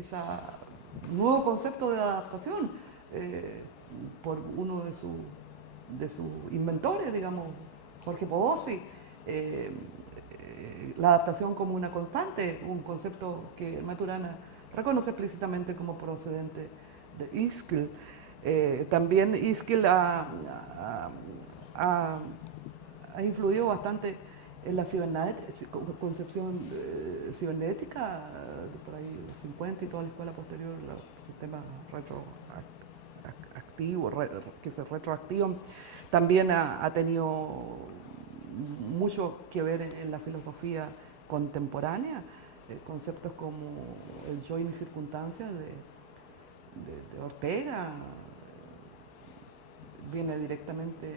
ese nuevo concepto de adaptación por uno de sus inventores, digamos, Jorge Pobosi, la adaptación como una constante, un concepto que Maturana reconoce explícitamente como procedente de Ischl. También Ischl ha influido bastante en la concepción cibernética, por ahí los 50 y toda la escuela posterior, los sistemas retroactivos, que se retroactivan. También ha tenido mucho que ver en la filosofía contemporánea, conceptos como el yo y mis circunstancias de Ortega, viene directamente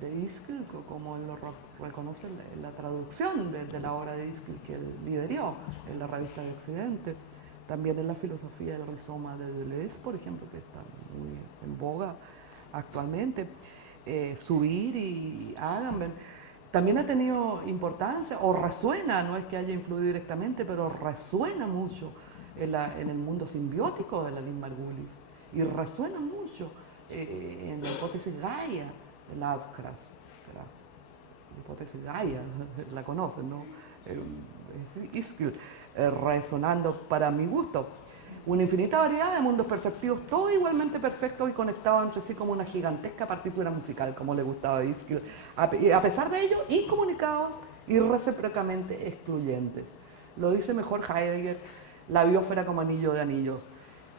de Ischl, como él lo reconoce en la traducción de la obra de Ischl que él lideró en la revista de Occidente. También en la filosofía del rizoma de Deleuze, por ejemplo, que está muy en boga actualmente. Subir y Agamben. También ha tenido importancia, o resuena, no es que haya influido directamente, pero resuena mucho en el mundo simbiótico de la Lynn Margulis, y resuena mucho en la hipótesis Gaia de Lovecraft. La hipótesis Gaia, la conocen, ¿no? Ischl, resonando para mi gusto. Una infinita variedad de mundos perceptivos, todos igualmente perfectos y conectados entre sí como una gigantesca partitura musical, como le gustaba a Ischl, a pesar de ello, incomunicados y recíprocamente excluyentes. Lo dice mejor Heidegger, la biosfera como anillo de anillos.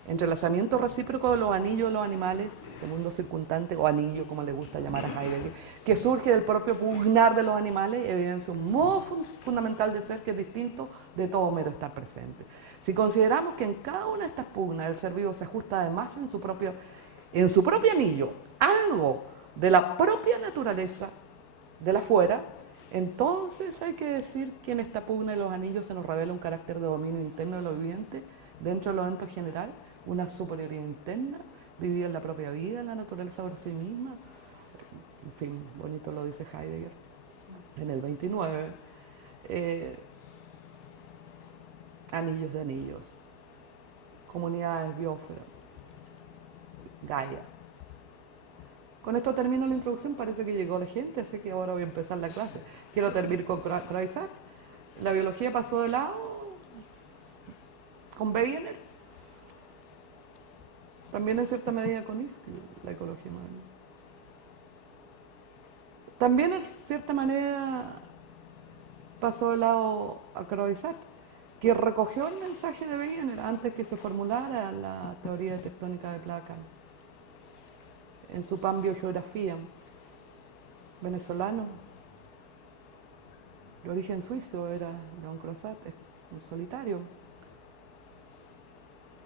Entrelazamiento recíproco de los anillos de los animales, el mundo circundante, o anillo, como le gusta llamar a Heidegger, que surge del propio pugnar de los animales, evidencia un modo fundamental de ser que es distinto de todo mero estar presente. Si consideramos que en cada una de estas pugnas el ser vivo se ajusta además en su propio anillo, algo de la propia naturaleza de la fuera, entonces hay que decir que en esta pugna de los anillos se nos revela un carácter de dominio interno de lo viviente dentro del evento general, una superioridad interna, vivida en la propia vida, en la naturaleza por sí misma. En fin, bonito lo dice Heidegger en el 29. Anillos de anillos, comunidades, biosfera, Gaia. Con esto termino la introducción, parece que llegó la gente, así que ahora voy a empezar la clase. Quiero terminar con Croizat. La biología pasó de lado con Wegener, también en cierta medida con Ischl, la ecología marina. También en cierta manera pasó de lado a Croizat, que recogió el mensaje de Wegener antes que se formulara la teoría tectónica de placa. En su pan Biogeografía, venezolano, de origen suizo, era Don Croizat, un solitario.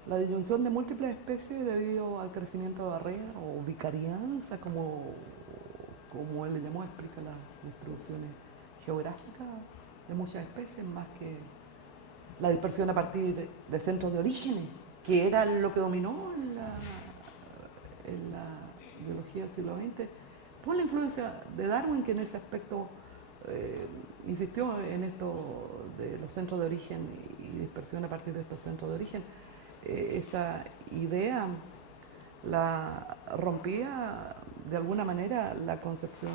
La disyunción de múltiples especies debido al crecimiento de barreras o vicarianza, como él le llamó, explica las distribuciones geográficas de muchas especies, más que la dispersión a partir de centros de orígenes, que era lo que dominó en la biología del siglo XX, por la influencia de Darwin, que en ese aspecto insistió en esto de los centros de origen y dispersión a partir de estos centros de origen. Esa idea la rompía de alguna manera la concepción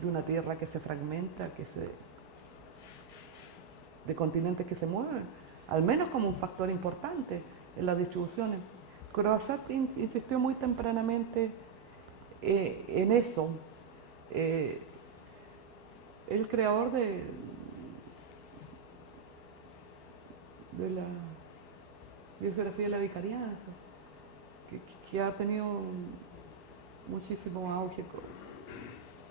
de una tierra que se fragmenta, de continentes que se mueven, al menos como un factor importante en las distribuciones. Croizat insistió muy tempranamente en eso. El creador de la biografía de la vicarianza, que ha tenido muchísimo auge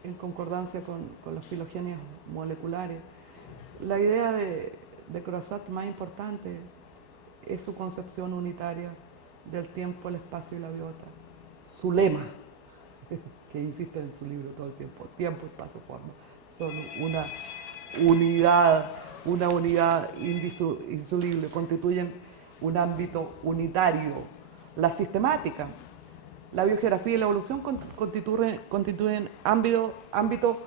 en concordancia con las filogenias moleculares. La idea de Croizat más importante es su concepción unitaria del tiempo, el espacio y la biota. Su lema, que insiste en su libro todo el tiempo, espacio, forma, son una unidad indisoluble, constituyen un ámbito unitario. La sistemática, la biogeografía y la evolución constituyen ámbitos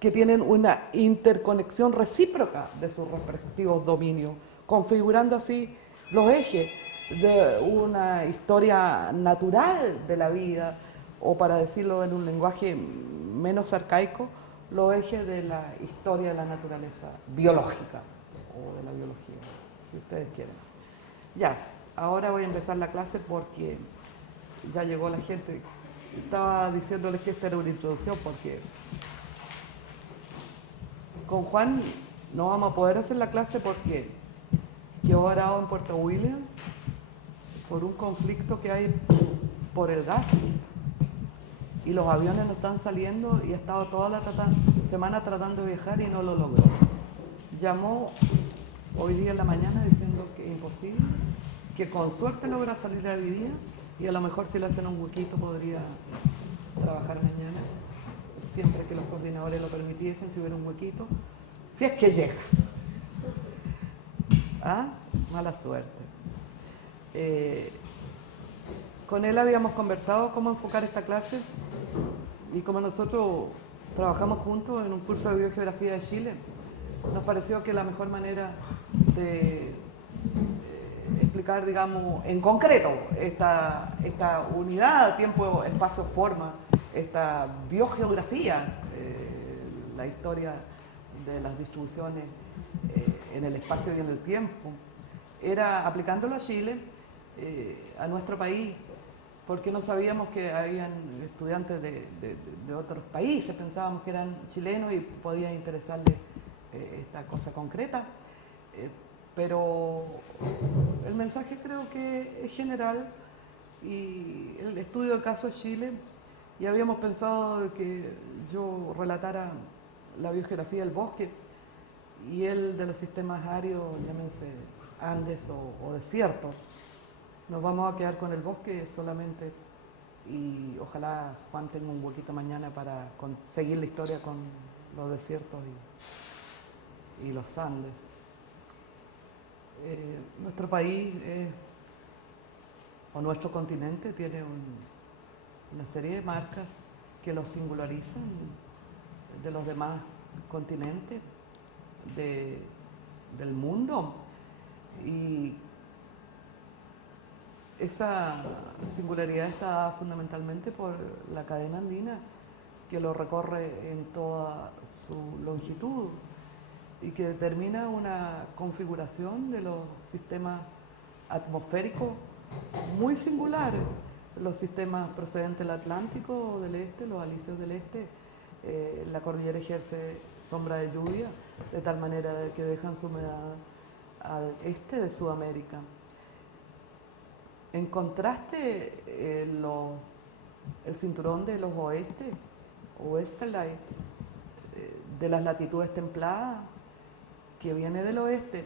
que tienen una interconexión recíproca de sus respectivos dominios, configurando así los ejes de una historia natural de la vida, o para decirlo en un lenguaje menos arcaico, los ejes de la historia de la naturaleza biológica o de la biología, si ustedes quieren. Ya, ahora voy a empezar la clase porque ya llegó la gente. Estaba diciéndoles que esta era una introducción porque con Juan no vamos a poder hacer la clase porque quedó varado en Puerto Williams por un conflicto que hay por el gas y los aviones no están saliendo y ha estado toda la semana tratando de viajar y no lo logró. Llamó hoy día en la mañana diciendo que es imposible, que con suerte logra salir hoy día y a lo mejor si le hacen un huequito podría trabajar mañana, siempre que los coordinadores lo permitiesen, si hubiera un huequito, si es que llega. ¿Ah? Mala suerte. Con él habíamos conversado cómo enfocar esta clase y como nosotros trabajamos juntos en un curso de biogeografía de Chile, nos pareció que la mejor manera de explicar, digamos, en concreto esta unidad, tiempo, espacio, forma, esta biogeografía, la historia de las distribuciones en el espacio y en el tiempo, era aplicándolo a Chile, a nuestro país, porque no sabíamos que habían estudiantes de otros países, pensábamos que eran chilenos y podía interesarles esta cosa concreta, pero el mensaje creo que es general y el estudio del caso de Chile, y habíamos pensado que yo relatara la biogeografía del bosque y el de los sistemas áridos, llámense Andes o desiertos. Nos vamos a quedar con el bosque solamente y ojalá Juan tenga un huequito mañana para seguir la historia con los desiertos y los Andes. Nuestro país o nuestro continente tiene una serie de marcas que lo singularizan de los demás continentes del mundo, y esa singularidad está dada fundamentalmente por la cadena andina que lo recorre en toda su longitud y que determina una configuración de los sistemas atmosféricos muy singulares. Los sistemas procedentes del Atlántico del Este, los alisios del Este, la cordillera ejerce sombra de lluvia, de tal manera de que dejan su humedad al este de Sudamérica. En contraste, el cinturón de los oeste, Westerlight, de las latitudes templadas, que viene del oeste,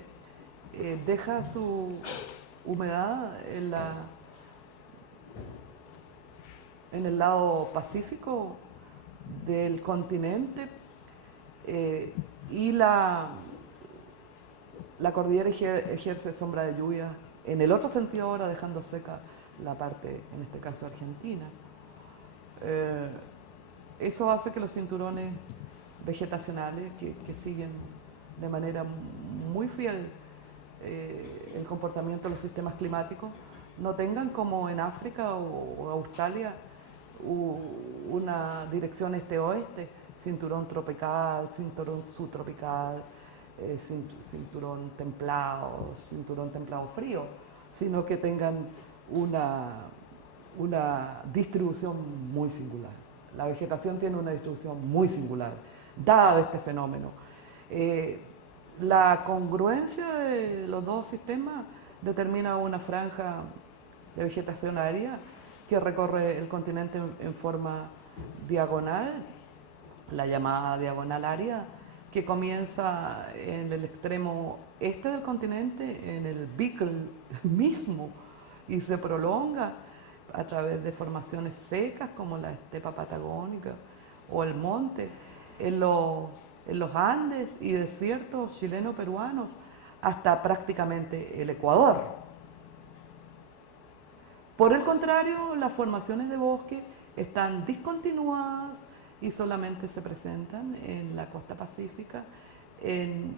deja su humedad en el lado pacífico del continente, y la cordillera ejerce sombra de lluvia en el otro sentido ahora, dejando seca la parte, en este caso argentina. Eso hace que los cinturones vegetacionales que siguen de manera muy fiel el comportamiento de los sistemas climáticos no tengan, como en África o Australia, una dirección este-oeste, cinturón tropical, cinturón subtropical, cinturón templado frío, sino que tengan una distribución muy singular. La vegetación tiene una distribución muy singular, dado este fenómeno. La congruencia de los dos sistemas determina una franja de vegetación aérea que recorre el continente en forma diagonal, la llamada diagonal árida, que comienza en el extremo este del continente, en el Beagle mismo, y se prolonga a través de formaciones secas como la estepa patagónica o el monte, en los Andes y desiertos chileno-peruanos, hasta prácticamente el Ecuador. Por el contrario, las formaciones de bosque están discontinuadas y solamente se presentan en la costa pacífica, en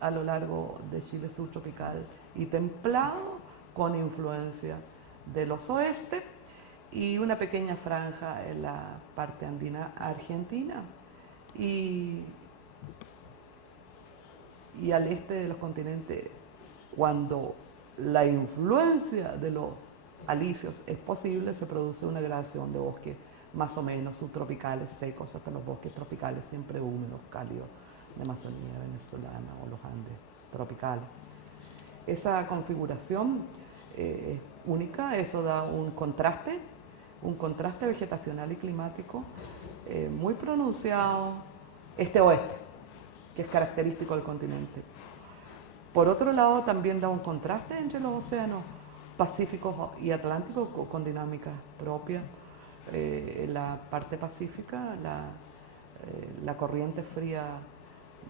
a lo largo de Chile subtropical y templado, con influencia de los oeste, y una pequeña franja en la parte andina argentina y al este de los continentes, cuando la influencia de los alisios es posible, se produce una gradación de bosques más o menos subtropicales, secos, hasta los bosques tropicales, siempre húmedos, cálidos, de Amazonía venezolana o los Andes tropicales. Esa configuración es única, eso da un contraste vegetacional y climático muy pronunciado este-oeste, que es característico del continente. Por otro lado, también da un contraste entre los océanos Pacíficos y Atlánticos con dinámicas propias. En la parte pacífica, la corriente fría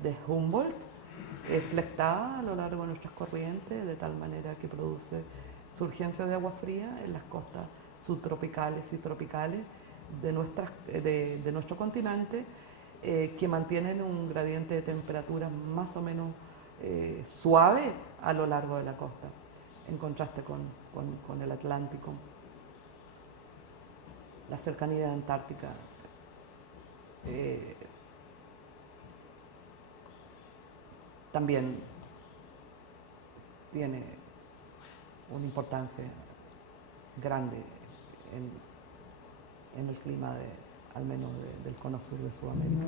de Humboldt es flectada a lo largo de nuestras corrientes, de tal manera que produce surgencia de agua fría en las costas subtropicales y tropicales de nuestro continente, que mantienen un gradiente de temperatura más o menos suave a lo largo de la costa, en contraste con el Atlántico. La cercanía de Antártica también tiene una importancia grande en el clima al menos del cono sur de Sudamérica.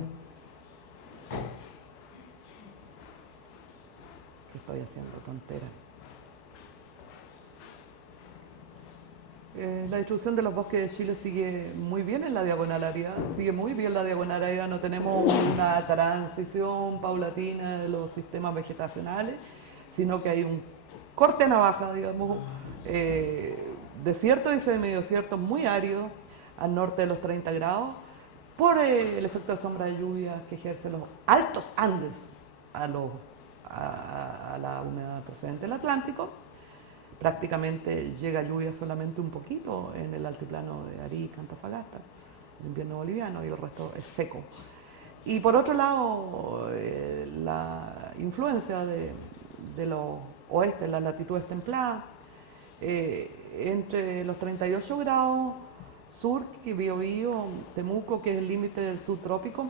Estoy haciendo tontera. La distribución de los bosques de Chile sigue muy bien en la diagonal área, no tenemos una transición paulatina de los sistemas vegetacionales, sino que hay un corte a navaja, digamos, desiertos y semidesiertos muy áridos al norte de los 30 grados, por el efecto de sombra de lluvia que ejercen los altos Andes a la humedad procedente del Atlántico. Prácticamente llega lluvia solamente un poquito en el altiplano de Arica, Antofagasta, el invierno boliviano, y el resto es seco. Y por otro lado, la influencia de los oeste, las latitudes templadas, entre los 38 grados sur, Biobío, Temuco, que es el límite del subtrópico,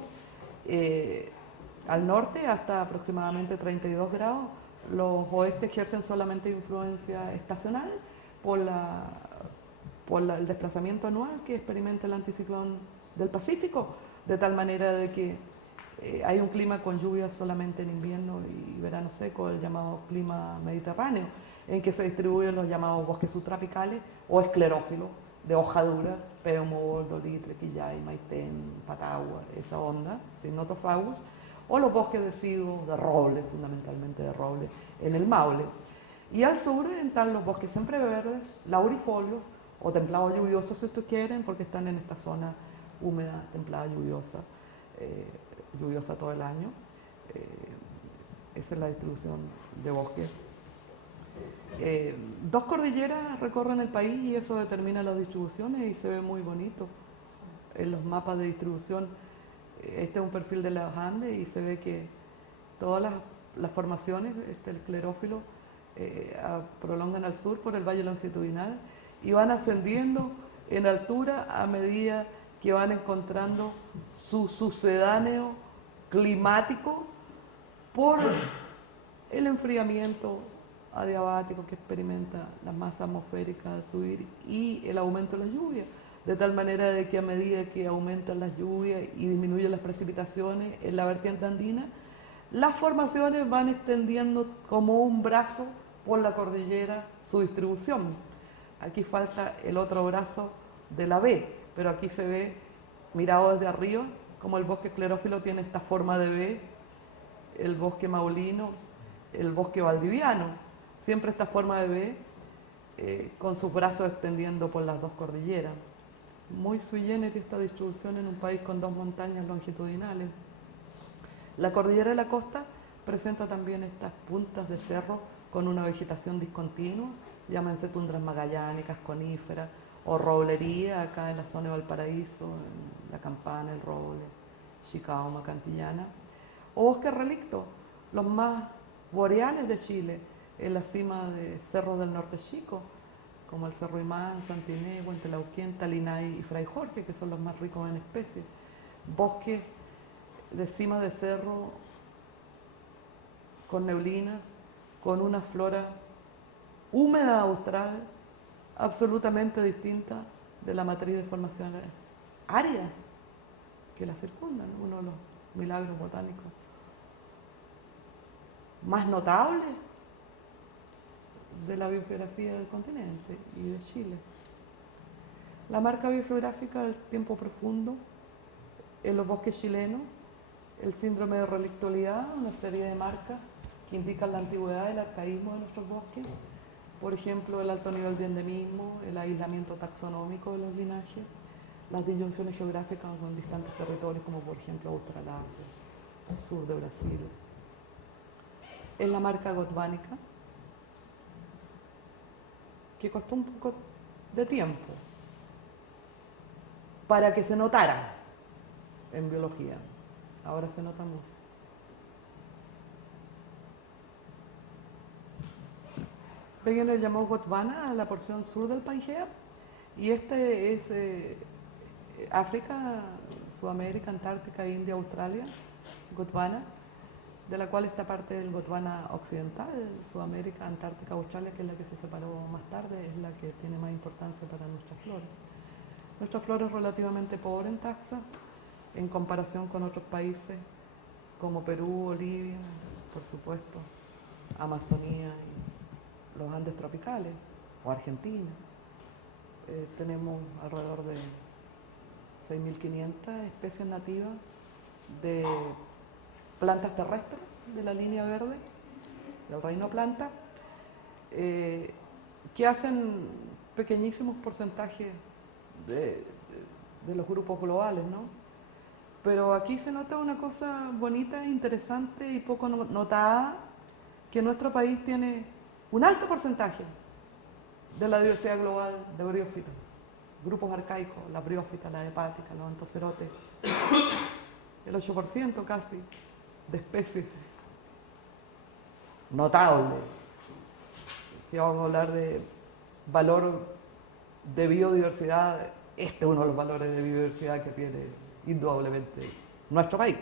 al norte hasta aproximadamente 32 grados, los oestes ejercen solamente influencia estacional por el desplazamiento anual que experimenta el anticiclón del Pacífico, de tal manera de que hay un clima con lluvias solamente en invierno y verano seco, el llamado clima mediterráneo, en que se distribuyen los llamados bosques subtropicales o esclerófilos de hoja dura, Peumo, Boldo, Litre, Quillay, Maitén, Patagua, esa onda, Cynotophagous, o los bosques deciduos de roble, fundamentalmente de roble, en el Maule. Y al sur están los bosques sempreverdes, laurifolios o templados lluviosos, si ustedes quieren, porque están en esta zona húmeda, templada, lluviosa, lluviosa todo el año. Esa es la distribución de bosques. Dos cordilleras recorren el país y eso determina las distribuciones y se ve muy bonito en los mapas de distribución. Este es un perfil de los Andes y se ve que todas las formaciones, el esclerófilo, prolongan al sur por el valle longitudinal y van ascendiendo en altura a medida que van encontrando su sucedáneo climático por el enfriamiento adiabático que experimenta la masa atmosférica al subir y el aumento de las lluvias, de tal manera de que a medida que aumentan las lluvias y disminuyen las precipitaciones en la vertiente andina, las formaciones van extendiendo como un brazo por la cordillera su distribución. Aquí falta el otro brazo de la B, pero aquí se ve, mirado desde arriba, como el bosque esclerófilo tiene esta forma de B, el bosque maulino, el bosque valdiviano, siempre esta forma de B, con sus brazos extendiendo por las dos cordilleras. Muy sui generis esta distribución en un país con dos montañas longitudinales. La cordillera de la costa presenta también estas puntas de cerro con una vegetación discontinua, llámense tundras magallánicas, coníferas o roblería, acá en la zona de Valparaíso, en La Campana, El Roble, Chicauma, Cantillana, o bosque relicto, los más boreales de Chile, en la cima de cerros del norte chico, como el Cerro Imán, Santiné, Huentelauquén, Talinay y Fray Jorge, que son los más ricos en especies. Bosques de cima de cerro con neblinas, con una flora húmeda austral, absolutamente distinta de la matriz de formaciones áridas que la circundan, uno de los milagros botánicos más notables de la biogeografía del continente y de Chile. La marca biogeográfica del tiempo profundo en los bosques chilenos, el síndrome de relictualidad, una serie de marcas que indican la antigüedad y el arcaísmo de nuestros bosques, por ejemplo, el alto nivel de endemismo, el aislamiento taxonómico de los linajes, las disyunciones geográficas con distantes territorios, como por ejemplo Australasia, el sur de Brasil. En la marca gotvánica, que costó un poco de tiempo para que se notara en biología. Ahora se nota mucho. Ven el llamado Gondwana a la porción sur del Pangea, y este es África, Sudamérica, Antártica, India, Australia, Gondwana, de la cual esta parte del Gondwana occidental, Sudamérica, Antártica, Australia, que es la que se separó más tarde, es la que tiene más importancia para nuestra flora. Nuestra flora es relativamente pobre en taxa, en comparación con otros países como Perú, Bolivia, por supuesto, Amazonía y los Andes tropicales, o Argentina. Tenemos alrededor de 6.500 especies nativas de plantas terrestres de la línea verde, del reino planta, que hacen pequeñísimos porcentajes de los grupos globales, ¿no? Pero aquí se nota una cosa bonita, interesante y poco notada, que nuestro país tiene un alto porcentaje de la diversidad global de briófitas, grupos arcaicos, las briófitas, las hepáticas, los antocerotes, el 8% casi de especies notable. Si vamos a hablar de valor de biodiversidad, este es uno de los valores de biodiversidad que tiene indudablemente nuestro país.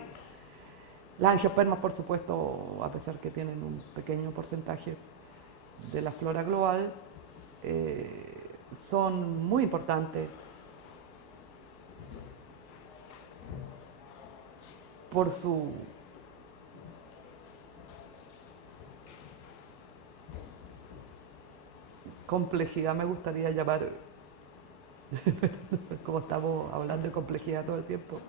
Las angiospermas, por supuesto, a pesar que tienen un pequeño porcentaje de la flora global, son muy importantes por su complejidad, me gustaría llamar, como estamos hablando de complejidad todo el tiempo.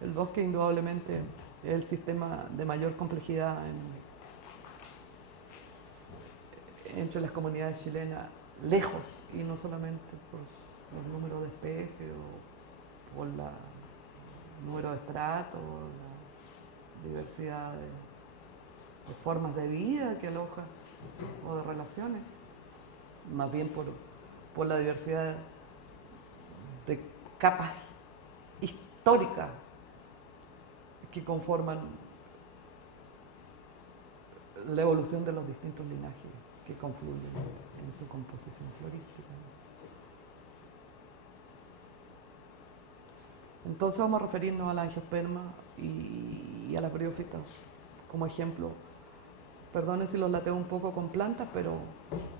El bosque indudablemente es el sistema de mayor complejidad entre las comunidades chilenas, lejos, y no solamente por el número de especies o por el número de estratos, la diversidad de formas de vida que aloja o de relaciones, más bien por la diversidad de capas históricas que conforman la evolución de los distintos linajes que confluyen en su composición florística. Entonces vamos a referirnos a la angiosperma y a la briófita como ejemplo. Perdonen si los lateo un poco con plantas, pero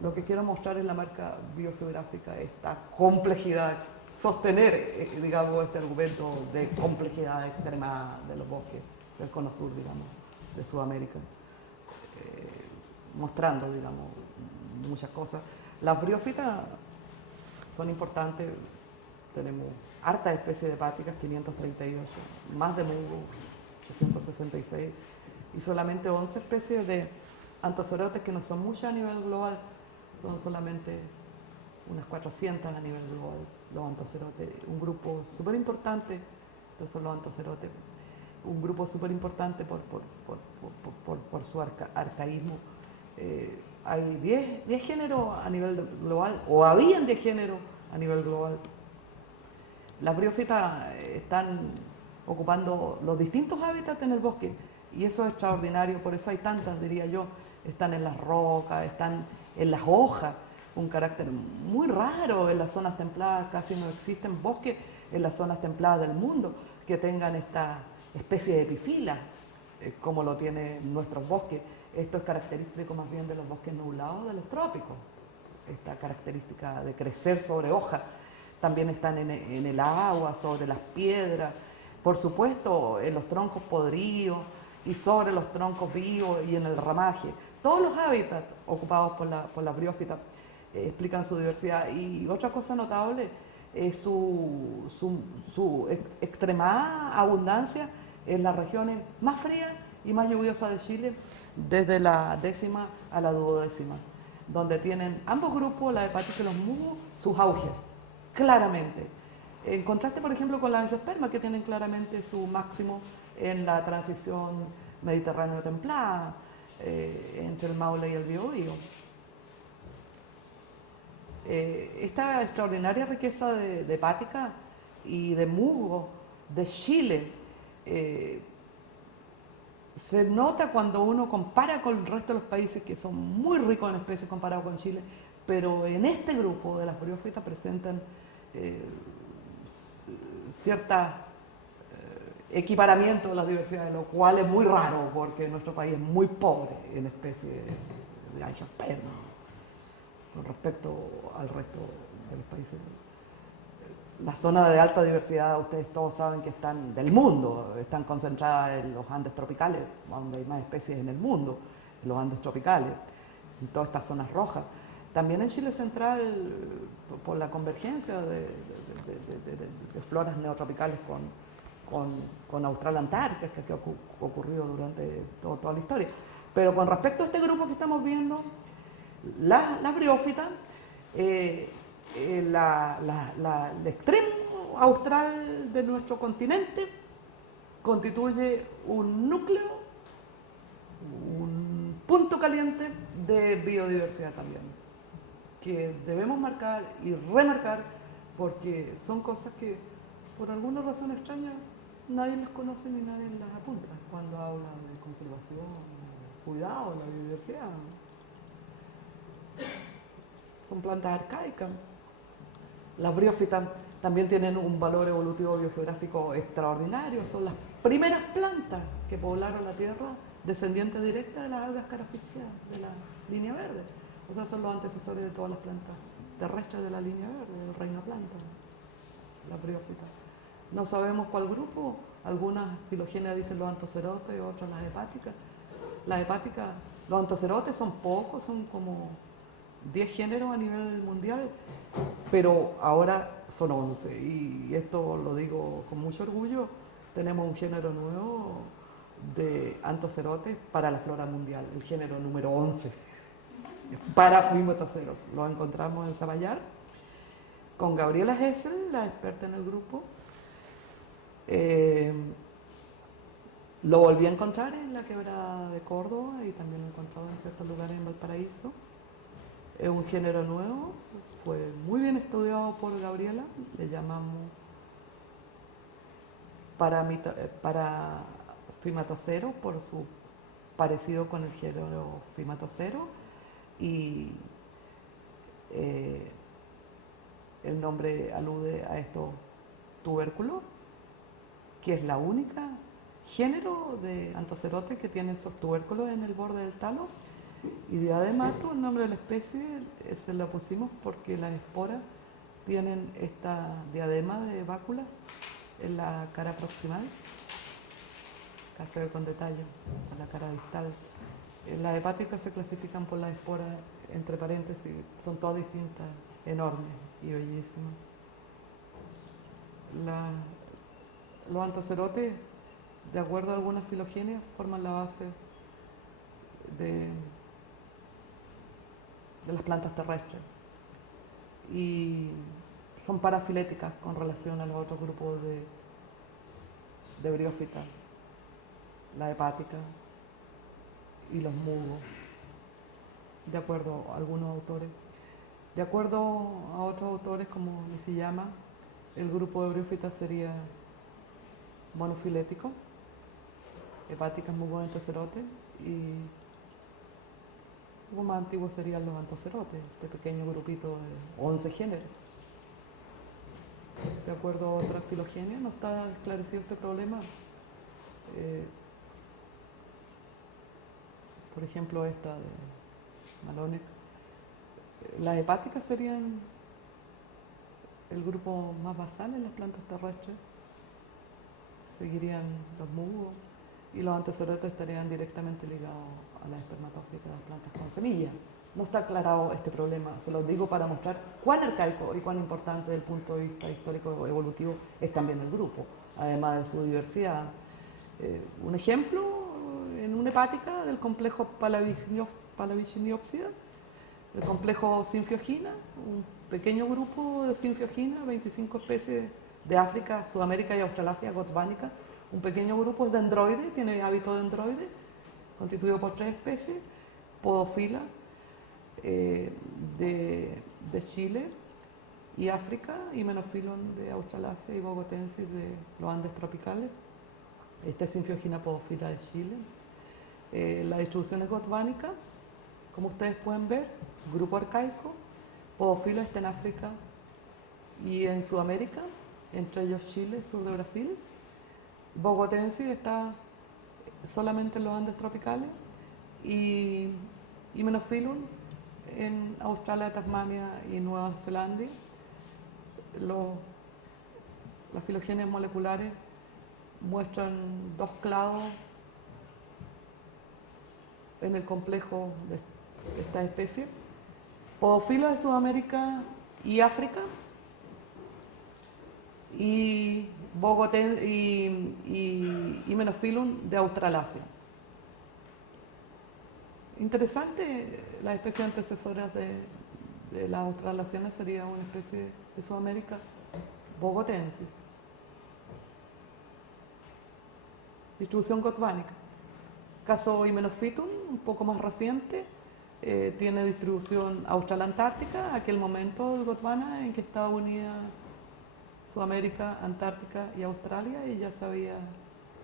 lo que quiero mostrar es la marca biogeográfica, esta complejidad, sostener, digamos, este argumento de complejidad extrema de los bosques del cono sur, digamos, de Sudamérica, mostrando, digamos, muchas cosas. Las briófitas son importantes, tenemos hartas especies de hepáticas, 538, más de musgo, 866, y solamente 11 especies de antocerotes, que no son muchas a nivel global, son solamente unas 400 a nivel global, los antocerotes. Un grupo súper importante, estos son los antocerotes, un grupo súper importante por su arcaísmo. Hay 10 géneros a nivel global, o habían 10 géneros a nivel global. Las briófitas están ocupando los distintos hábitats en el bosque Y eso es extraordinario, por eso hay tantas, diría yo, están en las rocas, están en las hojas, un carácter muy raro en las zonas templadas, casi no existen bosques en las zonas templadas del mundo que tengan esta especie de epifila, como lo tienen nuestros bosques. Esto es característico más bien de los bosques nublados de los trópicos, esta característica de crecer sobre hojas. También están en el agua, sobre las piedras, por supuesto en los troncos podridos y sobre los troncos vivos y en el ramaje. Todos los hábitats ocupados por la briófita explican su diversidad. Y otra cosa notable es su extremada abundancia en las regiones más frías y más lluviosas de Chile, desde la 10ª a la 12ª, donde tienen ambos grupos, la hepática y los musgos, sus auges, claramente. En contraste, por ejemplo, con la angiosperma, que tienen claramente su máximo en la transición mediterráneo-templada, entre el Maule y el Biobío. Esta extraordinaria riqueza de hepática y de musgo de Chile se nota cuando uno compara con el resto de los países que son muy ricos en especies comparados con Chile, pero en este grupo de las briófitas presentan cierta equiparamiento de las diversidades, lo cual es muy raro porque nuestro país es muy pobre en especies de angiosperma con respecto al resto de los países. Las zonas de alta diversidad, ustedes todos saben que están del mundo, están concentradas en los Andes tropicales, donde hay más especies en el mundo, en los Andes tropicales, en todas estas zonas rojas. También en Chile Central, por la convergencia de floras neotropicales con Austral Antártica, que ha ocurrido durante toda la historia. Pero con respecto a este grupo que estamos viendo, las briófitas, el extremo austral de nuestro continente constituye un núcleo, un punto caliente de biodiversidad también, que debemos marcar y remarcar porque son cosas que por alguna razón extraña nadie las conoce ni nadie las apunta cuando habla de conservación, cuidado de la biodiversidad. Son plantas arcaicas. Las briófitas también tienen un valor evolutivo biogeográfico extraordinario. Son las primeras plantas que poblaron la Tierra descendientes directas de las algas caraficias de la línea verde. O sea, son los antecesores de todas las plantas terrestres de la línea verde, del reino planta, las briófitas. No sabemos cuál grupo, algunas filogenias dicen los antocerotes y otras las hepáticas. Las hepáticas, los antocerotes son pocos, son como 10 géneros a nivel mundial, pero ahora son 11. Y esto lo digo con mucho orgullo, tenemos un género nuevo de antocerotes para la flora mundial, el género número 11, para fimatoceros. Lo encontramos en Saballar, con Gabriela Hessel, la experta en el grupo. Lo volví a encontrar en la quebrada de Córdoba y también lo he encontrado en ciertos lugares en Valparaíso. Es un género nuevo, fue muy bien estudiado por Gabriela, le llamamos para fimatocero por su parecido con el género fimatocero, y el nombre alude a estos tubérculos, que es la única género de antocerote que tiene esos tubérculos en el borde del talo. Y diademato, el nombre de la especie, se la pusimos porque las esporas tienen esta diadema de báculas en la cara proximal, acá se ve con detalle, en la cara distal. Las hepáticas se clasifican por las esporas, entre paréntesis, son todas distintas, enormes y bellísimas. Los antocerotes, de acuerdo a algunas filogenias, forman la base de las plantas terrestres y son parafiléticas con relación a los otros grupos de briófitas, la hepática y los musgos, de acuerdo a algunos autores. De acuerdo a otros autores, como Nishiyama, el grupo de briófitas sería monofilético, hepáticas, musgos, enterocerotes, y lo más antiguo serían los antocerotes, este pequeño grupito de 11 géneros. De acuerdo a otras filogenias, no está esclarecido este problema. Por ejemplo, esta de Malonek. Las hepáticas serían el grupo más basal en las plantas terrestres. Seguirían los musgos y los antocerotes estarían directamente ligados a las espermatófitas, las plantas con semillas. No está aclarado este problema, se los digo para mostrar cuán arcaico y cuán importante desde el punto de vista histórico evolutivo es también el grupo, además de su diversidad. Un ejemplo, en una hepática del complejo Palaviciniopsida, el complejo Symphyogyna, un pequeño grupo de Symphyogyna, 25 especies de África, Sudamérica y Australasia gotvánica, un pequeño grupo de dendroides, tiene hábito dendroide, constituido por 3 especies, Podophylla, de Chile y África, y Menophyllon de Australasia y Bogotensis de los Andes tropicales. Esta es Symphyogyna Podophylla de Chile. La distribución es gotvánica, como ustedes pueden ver, grupo arcaico. Podophylla está en África y en Sudamérica, entre ellos Chile, sur de Brasil. Bogotensis está solamente en los Andes tropicales y Menophyllon en Australia, Tasmania y Nueva Zelanda. Las filogenias moleculares muestran 2 clados en el complejo de esta especie. Podophylla de Sudamérica y África y Menophyllon de Australasia. Interesante, las especies antecesoras de las australasianas sería una especie de Sudamérica, Bogotensis. Distribución gotvánica. Caso Hymenophyton, un poco más reciente, tiene distribución austral-antártica, aquel momento de Gondwana en que estaba unida Sudamérica, Antártica y Australia, y ya se había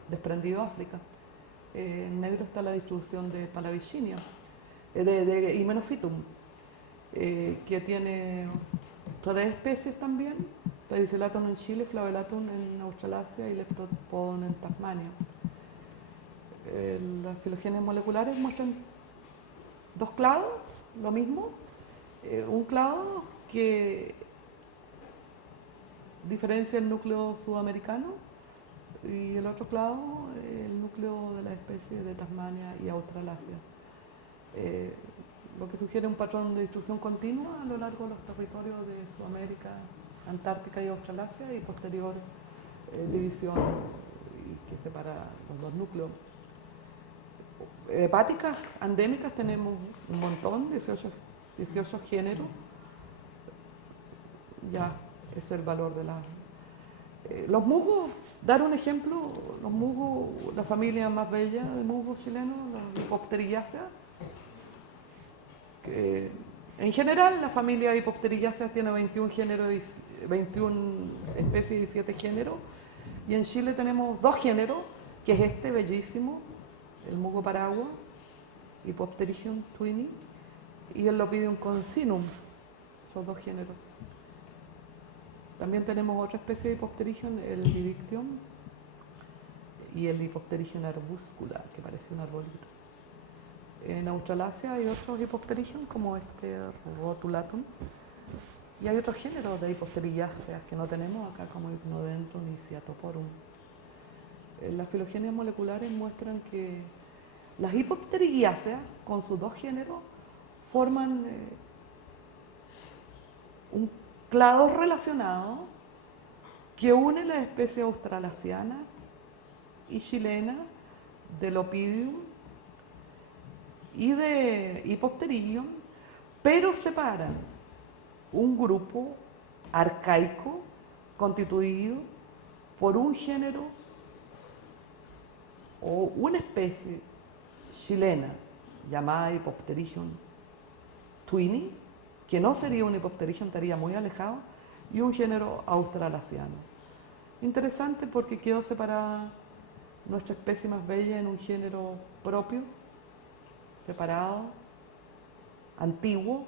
desprendido África. En negro está la distribución de Palavicinium, de Hymenophytum, que tiene 3 especies también, Pedicelaton en Chile, Flavelaton en Australasia y Leptopodon en Tasmania. Las filogenias moleculares muestran 2 clados, lo mismo, un clado que diferencia el núcleo sudamericano y el otro clado, el núcleo de la especie de Tasmania y Australasia. Lo que sugiere un patrón de distribución continua a lo largo de los territorios de Sudamérica, Antártica y Australasia, y posterior división que separa los 2 núcleos. Hepáticas endémicas tenemos un montón, 18 géneros. Ya es el valor de la... los musgos, dar un ejemplo, los musgos, la familia más bella de musgos chilenos, la Hypopterygiaceae. En general, la familia Hypopterygiaceae tiene 21 especies y 7 géneros. Y en Chile tenemos 2 géneros, que es este bellísimo, el musgo paragua, Hypopterygium twini, y el Lopidium concinum, esos 2 géneros. También tenemos otra especie de Hypopterygium, el Didictyum, y el Hypopterygium arbuscula, que parece un arbolito. En Australasia hay otros Hypopterygium, como este Rotulatum, y hay otros géneros de Hypopterygiaceae que no tenemos acá, como Hypnodendron y Cyatoporum. Las filogenias moleculares muestran que las Hypopterygiaceae, con sus 2 géneros, forman un clado relacionado que une la especie australasiana y chilena del Opidium y de Hypopterygium, pero separan un grupo arcaico constituido por un género o una especie chilena llamada Hypopterygium twini, que no sería un Hypopterygium, estaría muy alejado, y un género australasiano. Interesante porque quedó separada nuestra especie más bella en un género propio, separado, antiguo,